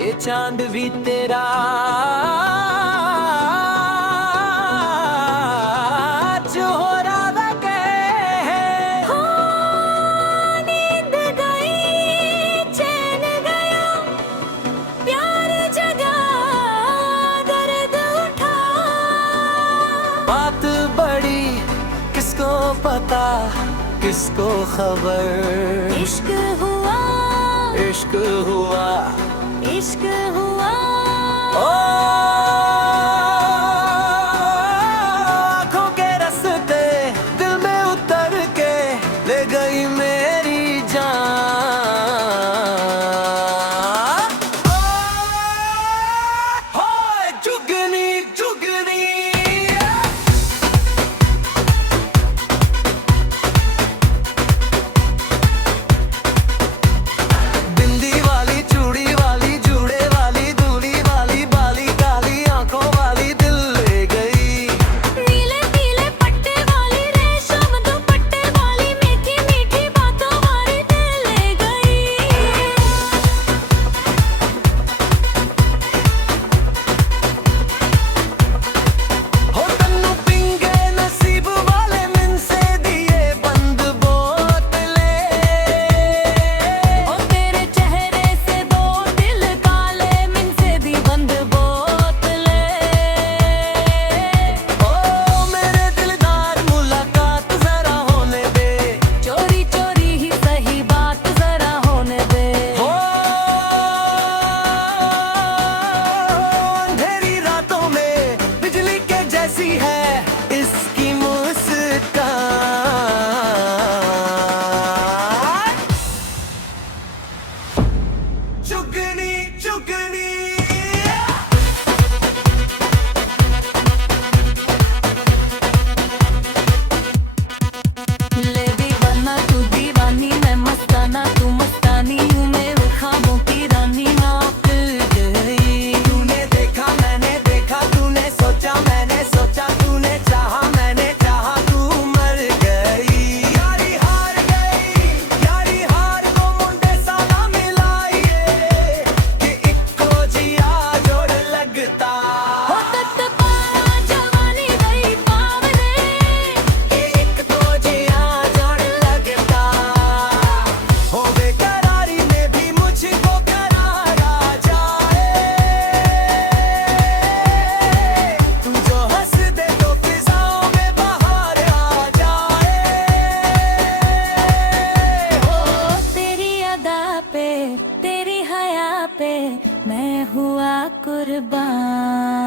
ये चांद भी तेरा चोरा के हो नींद गई चैन गया प्यार जगा दर्द उठा। बात बड़ी किसको पता किसको खबर। इश्क हुआ इश्क हुआ इश्क हुआ। ओ आँखों के रास्ते दिल में उतर के ले गई मेरी जान। होए जुगनी जुगनी जुगनी जुगनी ले दीवाना तू दीवानी मैं मस्ताना तू मस्तानी हूँ मेरे ख्वाबों की रानी आप गई। तूने देखा मैंने देखा तूने सोचा मैंने सोचा तूने चाहा मैंने चाहा तू मर गई। यारी हार को मुंडे साला मिलाइए कि इक्को जिया जोड़ लगता। हो तत पाया जवानी गई पावने कि इक्को जिया जोड़ लगता। हो बेकरारी में भी मुझको करार आ जाए। तू जो हंस दे तो फिजाओं में बाहर आ जाए। ओ तेरी अदा पे तेरी हया पे मैं हुआ कुर्बान।